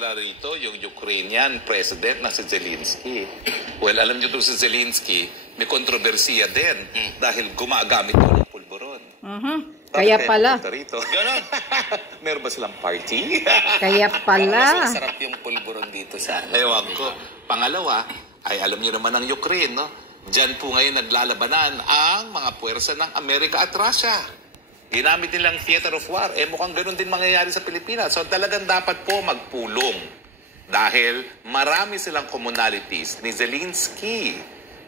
Rito, yung Ukrainian president na si Zelensky. Well, alam niyo to si Zelensky, may kontrobersiya din dahil gumagamit ko ng pulburon. Kaya pala. Rito? Ganon. Meron ba silang party? Kaya pala. Mas masarap yung pulburon dito sa Ewan ko. Pangalawa, ay alam niyo naman ang Ukraine, no? Diyan po ngayon naglalabanan ang mga puwersa ng Amerika at Russia. Ginamit nilang theater of war. Mukhang ganun din mangyayari sa Pilipinas. So talagang dapat po magpulong. Dahil marami silang commonalities ni Zelensky.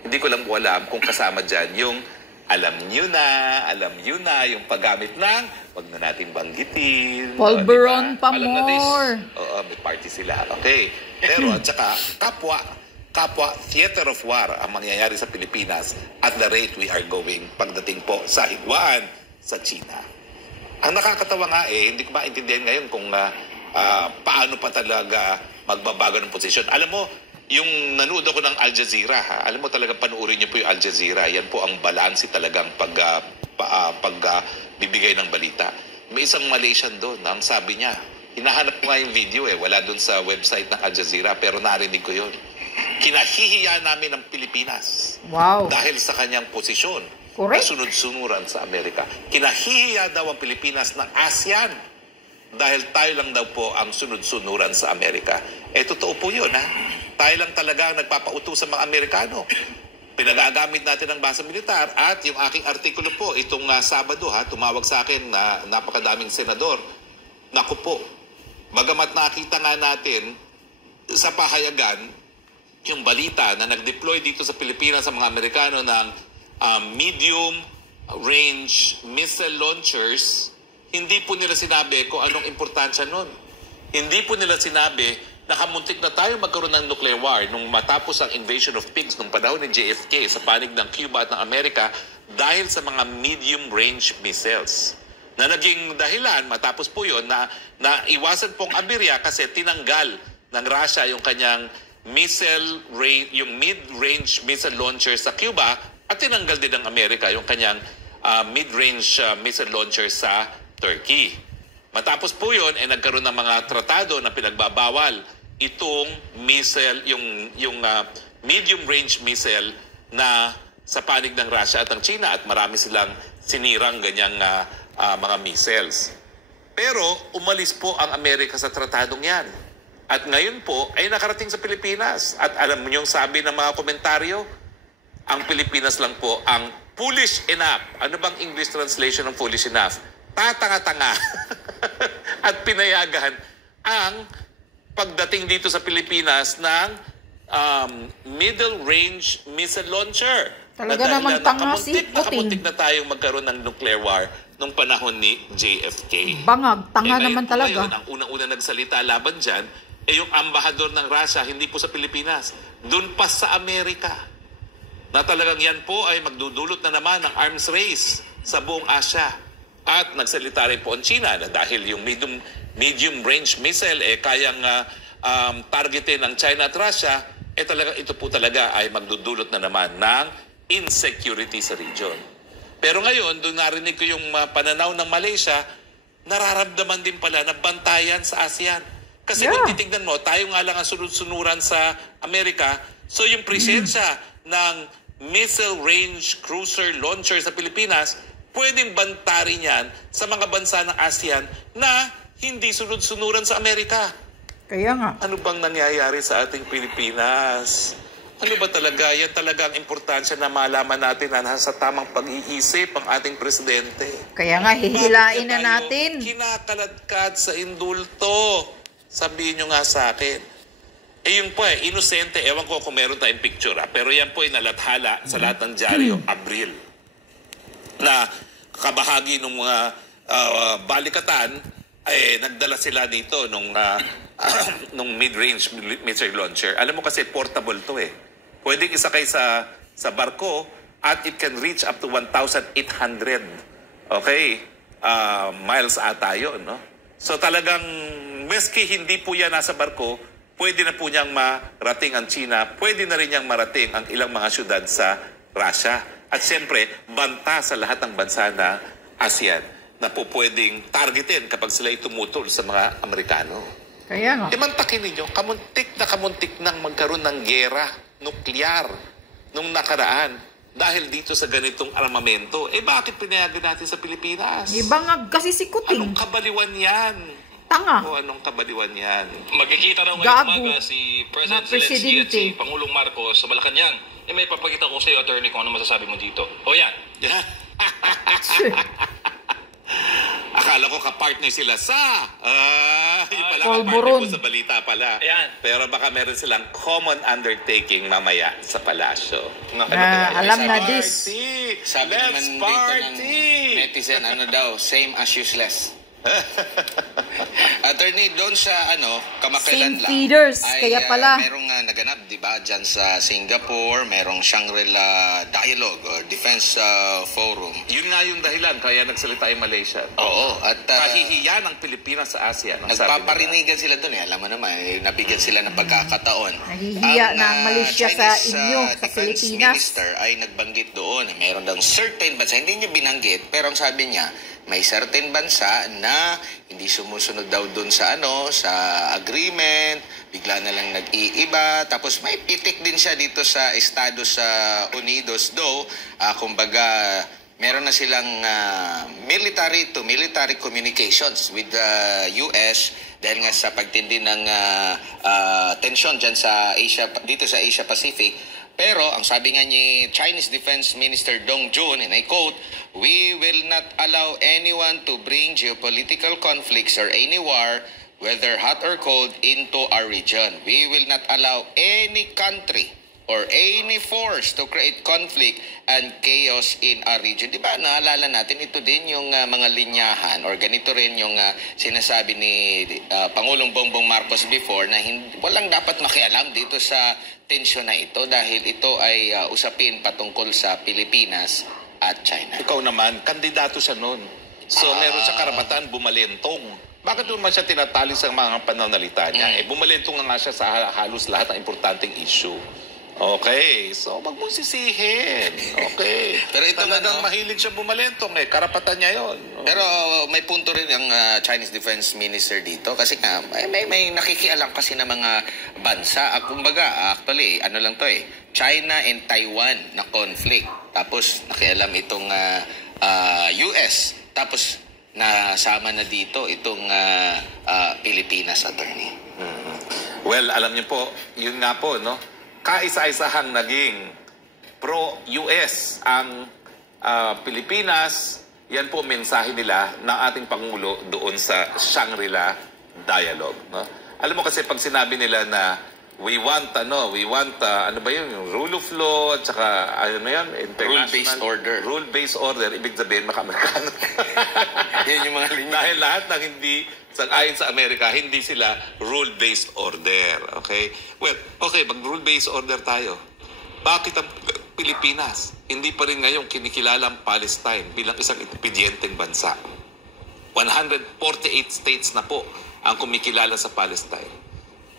Hindi ko lang po alam kung kasama dyan yung alam nyo na, yung paggamit ng, wag na natin banggitin. Pulveron pa Alam natin, more. oo, may party sila. Okay. Pero at saka, kapwa theater of war ang mangyayari sa Pilipinas at the rate we are going pagdating po sa higwan sa China. Ang nakakatawa nga hindi ko maintindihan ngayon kung paano pa talaga magbabago ng posisyon. Alam mo, yung nanood ako ng Al Jazeera, alam mo talaga panuorin niyo po yung Al Jazeera. Yan po ang balanse talagang bibigay ng balita. May isang Malaysian doon, ang sabi niya, hinahanap ko nga yung video wala doon sa website ng Al Jazeera, pero narinig ko yun. Kinahihiya namin ang Pilipinas. Wow. Dahil sa kanyang posisyon. Correct. Sunod-sunuran sa Amerika. Kinahihiya daw ang Pilipinas ng ASEAN dahil tayo lang daw po ang sunod-sunuran sa Amerika. Totoo po yun, ha? Tayo lang talaga ang nagpapautos sa mga Amerikano. Pinagagamit natin ang basa militar at yung aking artikulo po, itong Sabado, tumawag sa akin na napakadaming senador. Naku po, bagamat nakita nga natin sa pahayagan yung balita na nag-deploy dito sa Pilipinas sa mga Amerikano ng medium-range missile launchers, hindi po nila sinabi kung anong importansya nun. Hindi po nila sinabi na kamuntik na tayo magkaroon ng nuclear war nung matapos ang invasion of pigs nung panahon ni JFK sa panig ng Cuba at ng Amerika dahil sa mga medium-range missiles. Na naging dahilan, matapos po yun, na iwasan pong aberya kasi tinanggal ng Russia yung kanyang yung mid-range missile launcher sa Cuba at tinanggal din ng Amerika yung kanyang mid-range missile launcher sa Turkey. Matapos po yun, nagkaroon ng mga tratado na pinagbabawal itong missile, yung medium-range missile na sa panig ng Russia at ng China at marami silang sinirang ganyang mga missiles. Pero umalis po ang Amerika sa tratadong yan. At ngayon po ay nakarating sa Pilipinas. At alam mo yung sabi ng mga komentaryo, ang Pilipinas lang po ang foolish enough. Ano bang English translation ng foolish enough? Tatanga-tanga. At pinayagan ang pagdating dito sa Pilipinas ng middle range missile launcher. Talaga naman tanga si Putin. Nakamuntik na tayong magkaroon ng nuclear war nung panahon ni JFK. Bangag, tanga naman talaga. Ngayon, ang unang-una nagsalita laban dyan, yung ambahador ng Russia, hindi po sa Pilipinas, doon pa sa Amerika. Na talagang yan po ay magdudulot na naman ng arms race sa buong Asia. At nagsalita rin po ang China na dahil yung medium range missile kayang targetin ng China at Russia, talagang ito po talaga ay magdudulot na naman ng insecurity sa region. Pero ngayon, doon narinig ko yung pananaw ng Malaysia, nararamdaman din pala na bantayan sa ASEAN. Kasi kung titignan mo, tayo nga lang ang sunod-sunuran sa Amerika, so yung presensya ng missile range cruiser launcher sa Pilipinas, pwedeng bantarin yan sa mga bansa ng ASEAN na hindi sunod-sunuran sa Amerika. Kaya nga. Ano bang nangyayari sa ating Pilipinas? Ano ba talaga? Yan talaga ang importansya na malaman natin na nasa tamang pag-iisip ang ating presidente. Kaya nga, hihilain na natin. Kinakaladkad sa indulto. Sabihin nyo nga sa akin. Yun po inosente. Ewan ko kung meron tayong picture. Pero yan po nalathala sa lahat ng dyaryo, Abril. Na kabahagi ng mga balikatan, nagdala sila dito nung mid-range missile launcher. Alam mo kasi portable to Pwedeng isakay sa barko at it can reach up to 1,800 miles ata yun, no? So talagang meski hindi po yan nasa barko, pwede na po niyang marating ang China, pwede na rin niyang marating ang ilang mga syudad sa Russia. At siyempre, banta sa lahat ng bansa na ASEAN na po pwedeng targetin kapag sila tumutol sa mga Amerikano. Kaya nga. Imantakin ninyo, kamuntik nang magkaroon ng gera nuklear nung nakaraan dahil dito sa ganitong armamento. Bakit pinayagan natin sa Pilipinas? Ibangag kasi si Kuting. Anong kabaliwan yan? Tanga. O anong kabaliwan yan? Magkikita raw Gago ngayong umaga si President na Zelensky at presidente. si Pangulong Marcos sa Malacanang. May papakita ko sa iyo, attorney, kung ano masasabi mo dito. O yan. Akala ko kapartner sila sa... yung pala Polvoron. kapartner ko sa balita pala. Ayan. Pero baka meron silang common undertaking mamaya sa palasyo. Alam na this. Sabi naman Let's dito ng party! netizen, ano daw, same as useless. Attorney, doon sa kamakailan St. lang. Peter's, kaya pala. Merong naganap, di ba, dyan sa Singapore, merong Shangri-La Dialogue or Defense Forum. Yun nga yung dahilan, kaya nagsalita yung Malaysia. Oo, at Kahihiyan ng Pilipinas sa ASEAN. ang sabi nila. nagpaparinigan sila doon Alam mo naman, nabigyan sila ng pagkakataon. Nahihiya na ang Malaysia sa Chinese, inyo, sa Defense Pilipinas. Minister ay nagbanggit doon na meron daw certain bansa, hindi niya binanggit, pero ang sabi niya, may certain bansa na hindi sumusunod daw doon sa sa agreement, bigla na lang nag-iiba, tapos may pitik din siya dito sa Estados Unidos though, kumbaga meron na silang military to military communications with the US dahil nga sa pagtindi ng tensyon dyan sa Asia, dito sa Asia Pacific. Pero ang sabi nga ni Chinese Defense Minister Dong Jun, and I quote, "We will not allow anyone to bring geopolitical conflicts or any war, whether hot or cold, into our region. We will not allow any country or any force to create conflict and chaos in our region." Diba, naalala natin, ito din yung mga linyahan or ganito rin yung sinasabi ni Pangulong Bongbong Marcos before na walang dapat makialam dito sa tensyon na ito dahil ito ay usapin patungkol sa Pilipinas at China. Ikaw naman, kandidato siya noon. So meron siya karapatan bumalentong. Bakit naman siya tinatali sa mga pananalita niya? Bumalentong na nga siya sa halos lahat ng importanteng issue. Okay, so wag mong sisihin. Okay. Pero ito talagang mahilig siya bumalentong karapatan niya yon. Pero may punto rin ang Chinese Defense Minister dito kasi nga may nakikialam kasi ng mga bansa. Kumbaga, actually, lang to China and Taiwan na conflict. Tapos nakialam itong US. Tapos nasama na dito itong Pilipinas, attorney. Well, alam niyo po, yun nga po, no? Kaisa-isahang naging pro-US ang Pilipinas. Yan po mensahe nila ng ating Pangulo doon sa Shangri-La Dialogue. No? Alam mo kasi pag sinabi nila na we want ano ba yun? Yung rule of law at saka ano yun? Rule-based order. Rule-based order. Ibig sabihin maka-Amerikano. Yan yung mga linya. Dahil lahat ng hindi ayon sa Amerika, hindi sila rule-based order. Okay? Well, okay, mag-rule-based order tayo. Bakit ang Pilipinas hindi pa rin ngayong kinikilala ang Palestine bilang isang independyenteng bansa? 148 states na po ang kumikilala sa Palestine.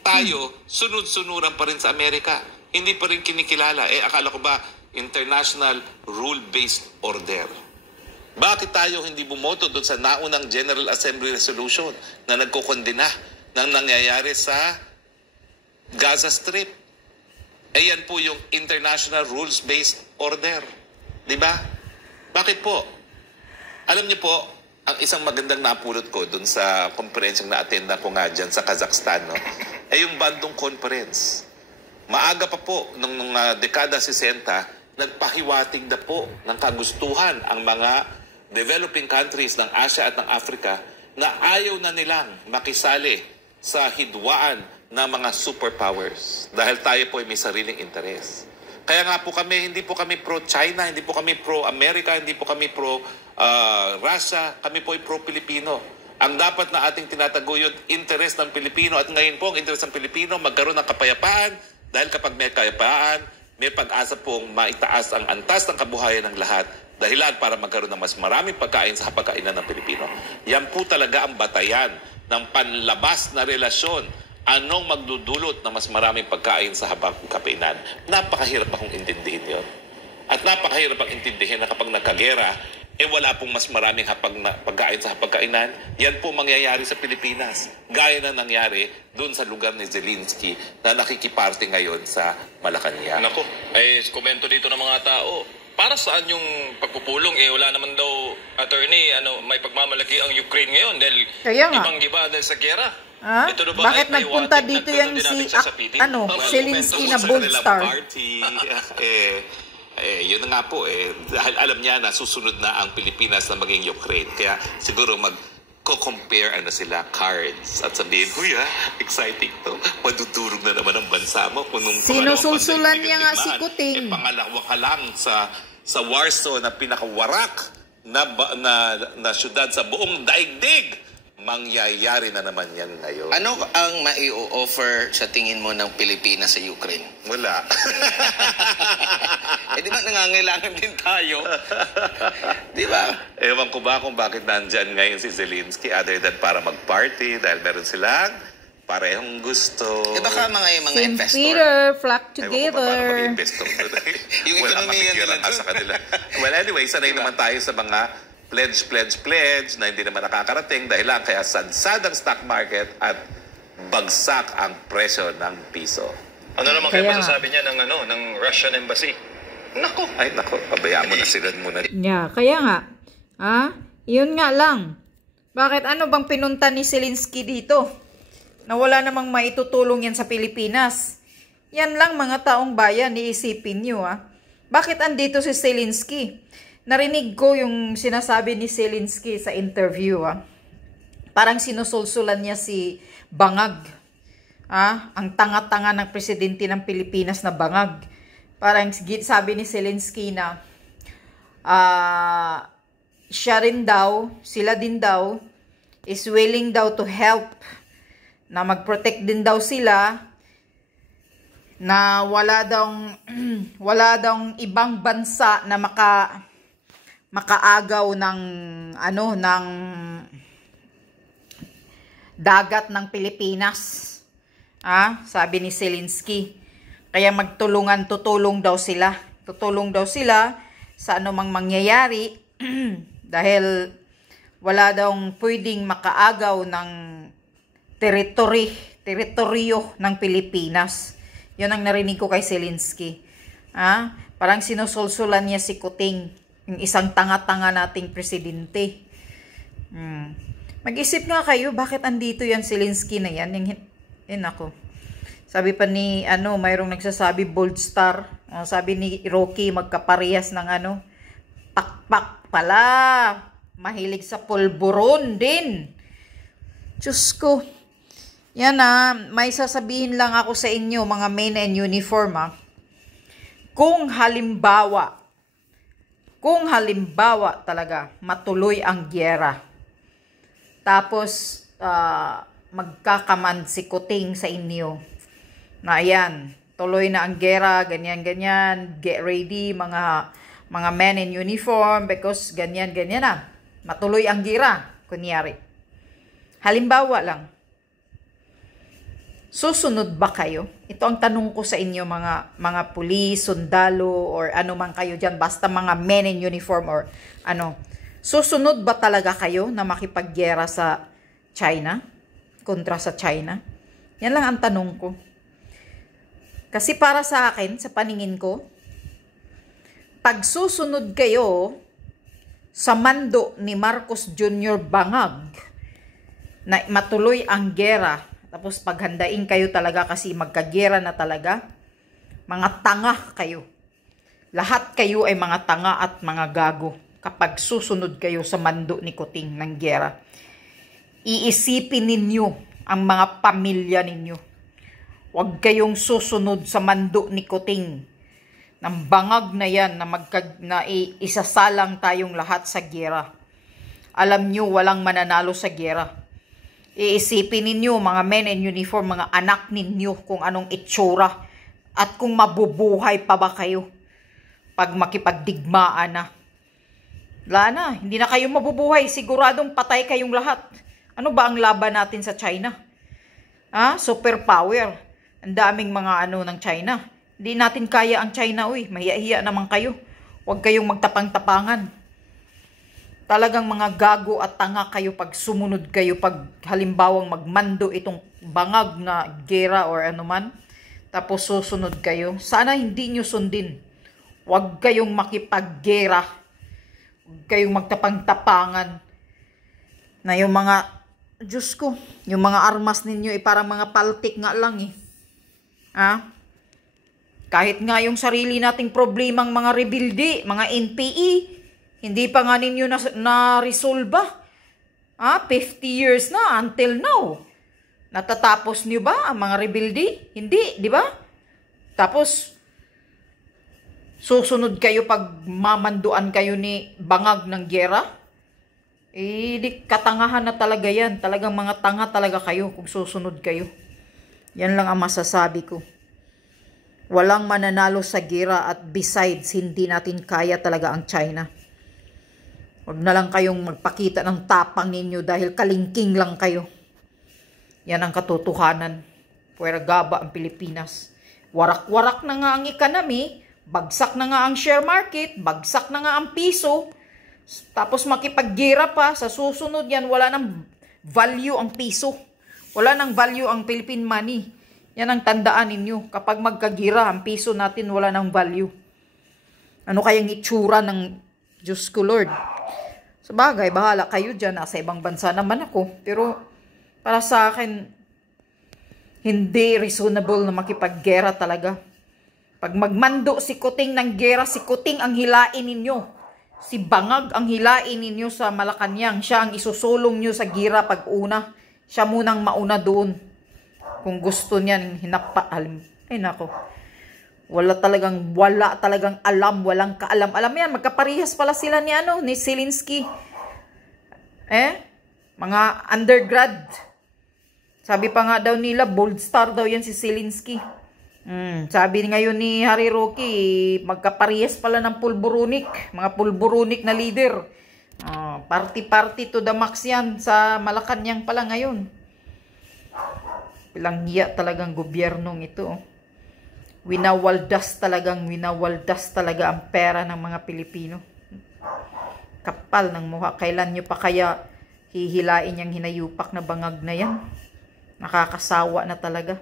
Tayo, sunod-sunuran pa rin sa Amerika. Hindi pa rin kinikilala. Akala ko ba international rule-based order? Bakit tayo hindi bumoto doon sa naunang General Assembly Resolution na nagkukondena ng nangyayari sa Gaza Strip? Yan po yung international rules-based order. Di ba? Bakit po? Alam niyo po, ang isang magandang napulot ko doon sa konferensyang na-attenda ko nga dyan sa Kazakhstan, no? Yung Bandung Conference. Maaga pa po, nung dekada 60, nagpahiwatig na po ng kagustuhan ang mga developing countries ng Asia at ng Africa na ayaw na nilang makisali sa hidwaan ng mga superpowers dahil tayo po ay may sariling interes. Kaya nga po kami, hindi po kami pro-China, hindi po kami pro-America, hindi po kami pro-Russia, kami po ay pro-Pilipino. Ang dapat na ating tinataguyod, interes ng Pilipino at ngayon po ang interes ng Pilipino magkaroon ng kapayapaan dahil kapag may kapayapaan, may pag-asa pong maitaas ang antas ng kabuhayan ng lahat dahilan para magkaroon ng mas maraming pagkain sa hapagkainan ng Pilipino. Yan po talaga ang batayan ng panlabas na relasyon. Anong magdudulot na mas maraming pagkain sa hapagkainan? Napakahirap akong intindihin yon. At napakahirap ang intindihin na kapag nagkagera, wala pong mas maraming pagkain sa hapagkainan. Yan po mangyayari sa Pilipinas. Gaya na nangyari doon sa lugar ni Zelensky na nakikiparte ngayon sa Malacanang. Nako, komento dito ng mga tao. Para saan yung pagpupulong? Wala naman daw, attorney, may pagmamalaki ang Ukraine ngayon dahil Kaya nga. ibang-iba dahil sa gera. Ito ba bakit nagpunta dito yung si Zelensky na Bold Star? Yun na nga po dahil alam niya na susunod na ang Pilipinas na maging Ukraine. Kaya siguro compare sila cards at sabihin, huy exciting to. Madudurog na naman ang bansa mo. Sinusulsulan niya nga si Kuting. Pangalawa ka lang sa Warsaw na pinakawarak na syudad sa buong daigdig. Mangyayari na naman yan ngayon. Ano ang mai-offer sa tingin mo ng Pilipinas sa Ukraine? Wala. Di ba nangangailangan din tayo? Di ba? Ewan ko ba kung bakit nandyan ngayon si Zelensky other than para mag-party dahil meron silang parehong gusto. Baka mga St. investor. Peter, flock Ewan ko together. pa paano mag-investor doon. Yung Wala ekonomiya kapigyan nila sa kanila. Well, anyway, sanay naman tayo sa mga pledge na hindi naman nakakarating dahil lang kaya sadsad ang stock market at bagsak ang presyo ng piso. Ano naman kayo masasabi niya ng Russian embassy? Nako. Ay, nako, pabayaan mo na sila muna. Yeah, kaya nga. Yun nga lang. Bakit ano bang pinunta ni Zelensky dito? Na wala namang maitutulong yan sa Pilipinas. Yan lang mga taong bayan, iisipin nyo Bakit andito si Zelensky? Narinig ko yung sinasabi ni Zelensky sa interview. Parang sinusulsulan niya si Bangag. Ang tanga-tanga ng presidente ng Pilipinas na Bangag. Parang sabi ni Zelensky na sila din daw, is willing daw to help. Na mag-protect din daw sila. Na wala daw ibang bansa na makaagaw ng dagat ng Pilipinas. Sabi ni Zelensky. Kaya tutulong daw sila. Tutulong daw sila sa anumang mangyayari dahil wala daw pwedeng makaagaw ng teritoryo ng Pilipinas. Yun ang narinig ko kay Zelensky. Parang sinusulsulan niya si Kuting. Yung isang tanga-tanga nating presidente. Mag-isip nga kayo, bakit andito yan Zelensky na yan? Ako. Sabi pa ni, mayroong nagsasabi, Bold Star. Sabi ni Rocky, magkaparehas ng pakpak pala. Mahilig sa pulburon din. Diyos ko. Yan may sasabihin lang ako sa inyo, mga men and uniform Kung halimbawa talaga matuloy ang gyera, tapos magkakaman si Kuting sa inyo, na ayan, tuloy na ang gyera, ganyan, get ready mga men in uniform because ganyan matuloy ang gyera, kunyari. Halimbawa lang, susunod ba kayo? Ito ang tanong ko sa inyo mga pulis, sundalo, or ano man kayo dyan, basta mga men in uniform or susunod ba talaga kayo na makipagyera sa China? Kontra sa China? Yan lang ang tanong ko. Kasi para sa akin, sa paningin ko, pag susunod kayo sa mando ni Marcos Jr. Bangag na matuloy ang gera, tapos paghandain kayo talaga kasi magkagera na talaga, mga tanga kayo. Lahat kayo ay mga tanga at mga gago kapag susunod kayo sa mando ni Kuting ng gera. Iisipin ninyo ang mga pamilya ninyo. Huwag kayong susunod sa mando ni Kuting ng bangag na yan na isasalang tayong lahat sa gera. Alam nyo, walang mananalo sa gera. Iisipin ninyo, mga men in uniform, mga anak ninyo, kung anong itsura at kung mabubuhay pa ba kayo pag makipagdigmaan na. Wala na, hindi na kayo mabubuhay. Siguradong patay kayong lahat. Ano ba ang laban natin sa China? Superpower. Ang daming mga ng China. Hindi natin kaya ang China, uy. Mahiya-hiya naman kayo. Huwag kayong magtapang-tapangan. Talagang mga gago at tanga kayo pag sumunod kayo, pag halimbawang magmando itong bangag na gera or ano man, tapos susunod kayo. Sana hindi nyo sundin. Huwag kayong makipaggera. Huwag kayong magtapang-tapangan. Na yung mga, Diyos ko, yung mga armas ninyo parang mga paltik nga lang eh. Kahit nga yung sarili nating problemang mga rebildi, mga NPE, hindi pa nga ninyo na-resolve. 50 years na until now. Natatapos niyo ba ang mga rebildi? Hindi, di ba? Tapos, susunod kayo pag mamanduan kayo ni bangag ng gera? Di katangahan na talaga yan. Talagang mga tanga talaga kayo kung susunod kayo. Yan lang ang masasabi ko. Walang mananalo sa gera at besides, hindi natin kaya talaga ang China. Huwag na lang kayong magpakita ng tapang ninyo dahil kalingking lang kayo. Yan ang katotohanan. Puwera gaba ang Pilipinas. Warak-warak na nga ang economy, bagsak na nga ang share market, bagsak na nga ang piso, tapos makipaggira pa, sa susunod yan, wala nang value ang piso. Wala nang value ang Philippine money. Yan ang tandaan ninyo. Kapag magkagira, ang piso natin wala nang value. Ano kayang itsura ng Diyos ko Lord? Sabagay, bahala kayo dyan. Nasa ibang bansa naman ako. Pero para sa akin, hindi reasonable na makipaggera talaga. Pag magmando si Kuting ng gera, si Kuting ang hilain ninyo. Si Bangag ang hilain ninyo sa Malacanang. Siya ang isusulong nyo sa gira pag una. Siya munang mauna doon. Kung gusto niyan, hinapaalim. Ay nako. Wala talagang alam, walang kaalam-alam yan. Magkaparihas pala sila ni Zelensky. Mga undergrad. Sabi pa nga daw nila, bold star daw yan si Zelensky. Sabi ngayon ni Harry Roque, magkaparehas pala ng pulburunik. Mga pulburunik na leader. Party to the max yan sa Malacanang pala ngayon. Pilang hiya talagang gobyernong ito. Winawaldas talaga ang pera ng mga Pilipino. Kapal ng mukha. Kailan nyo pa kaya hihilain yung hinayupak na bangag na yan? Nakakasawa na talaga.